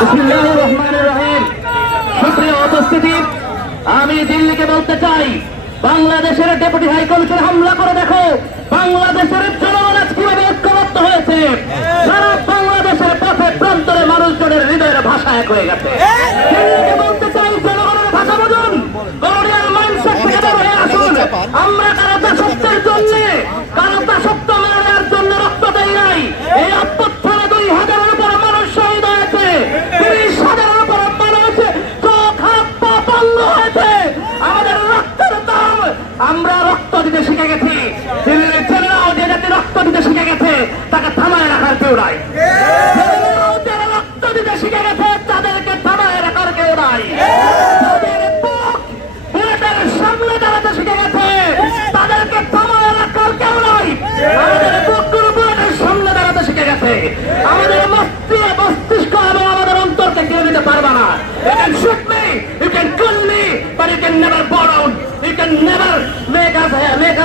বিসমিল্লাহির রহমানির রহিম। সুপ্রিয় উপস্থিতি, আমি দিল্লিকে বলতে চাই, বাংলাদেশের ডেপুটি হাই কমিশন হামলা করে দেখো বাংলাদেশের জনগণ আজ কিভাবে ঐক্যবদ্ধ হয়েছে। সারা বাংলাদেশের পথে প্রান্তরে মানুষজনের হৃদয়ের ভাষা এক হয়ে গেছে। দিল্লিকে বলতে চাই, জনগণের ভাষা বুঝুন, কলোনিয়াল মাইন্ডসেট থেকে বের হয়ে আসুন। আমরা কারো দাসত্বের জন্য, কারো দাসত্ব মেনে নেওয়ার জন্য রক্ত দেই নাই। এই অভ্যুত্থানে 2000-এর উপর মানুষ শহীদ হয়েছে, 30,000-এর উপর মানুষ চোখ হাত পা বন্ধ হয়েছে। আমাদের রক্তের দাম, আমরা রক্ত দিতে শিখে গেছি। দিল্লির ছেলেরাও যে জাতি রক্ত দিতে শিখে গেছে তাকে থামায় রাখার কেউ নাই। ছেলেরাও যারা রক্ত দিতে শিখে গেছে তাদেরকে থামায় রাখার কেউ নাই। তাদের বুক বুলেটের সামনে দাঁড়াতে শিখে গেছে তাদেরকে থামায় রাখার কেউ নাই। আমাদের বুকগুলো বুলেটের সামনে দাঁড়াতে শিখে গেছে। আমাদের মস্তিষ্ক এবং আমাদের অন্তরকে কেড়ে নিতে পারবে না। You can shoot me, you can kill me, but you can never bow down. You can never make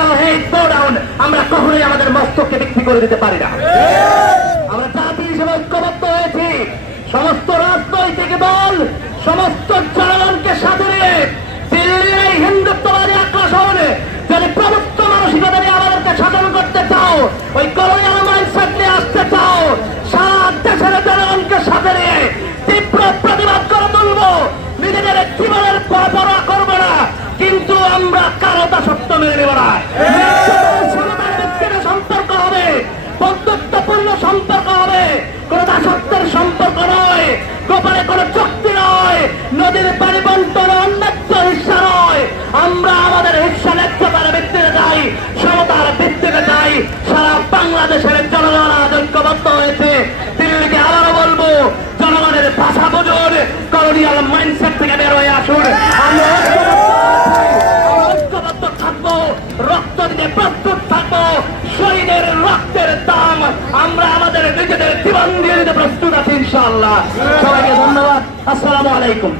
our head bow down. আমরা কখনোই আমাদের মস্তককে বিক্রি করে দিতে পারি না। আমরা জাতি হিসেবে ঐক্যবদ্ধ হয়েছি। সমস্ত রাজনৈতিক দল, সমস্ত জনগণকে সাথে নিয়ে দিল্লির এই হিন্দুত্ববাদী আগ্রাসন, যদি প্রভুত্ব মানসিকতা নিয়ে আমাদেরকে শাসন করতে চাও, ওই কলোনিয়াল মাইন্ডসেট নিয়ে আসতে চাও, সারা দেশের জনগণকে সাথে নিয়ে তীব্র প্রতিবাদ করে তুলব। নিজেদের জীবনের পরোয়া করবো না, কিন্তু আমরা কারো দাসত্ব মেনে নেব না। সম্পর্ক হবে, বন্ধুত্বপূর্ণ সম্পর্ক হবে, কোন দাসত্বের সম্পর্ক নয়, গোপনে কোন চুক্তি নয়, নদীর পানি বন্টন অন্যায্য হিস্সা নয়। আমরা আমাদের হিস্সা ন্যায্যতার ভিত্তিতে যাই, সমতার ভিত্তিতে যাই। সারা বাংলাদেশের জনগণ আজ ঐক্যবদ্ধ হয়েছে। দিল্লিকে আবারও বলবো, জনগণের ভাষা বুঝুন, কলোনিয়াল মাইন্ডসেট থেকে বের হয়ে আসুন। আমরা ঐক্যবদ্ধ থাকবো, রক্ত দিতে প্রস্তুত থাকবো। শহীদের রক্তের দাম আমরা আমাদের নিজেদের জীবন দিয়ে দিতে প্রস্তুত আছি ইনশাআল্লাহ। সবাইকে ধন্যবাদ। আসসালামু আলাইকুম।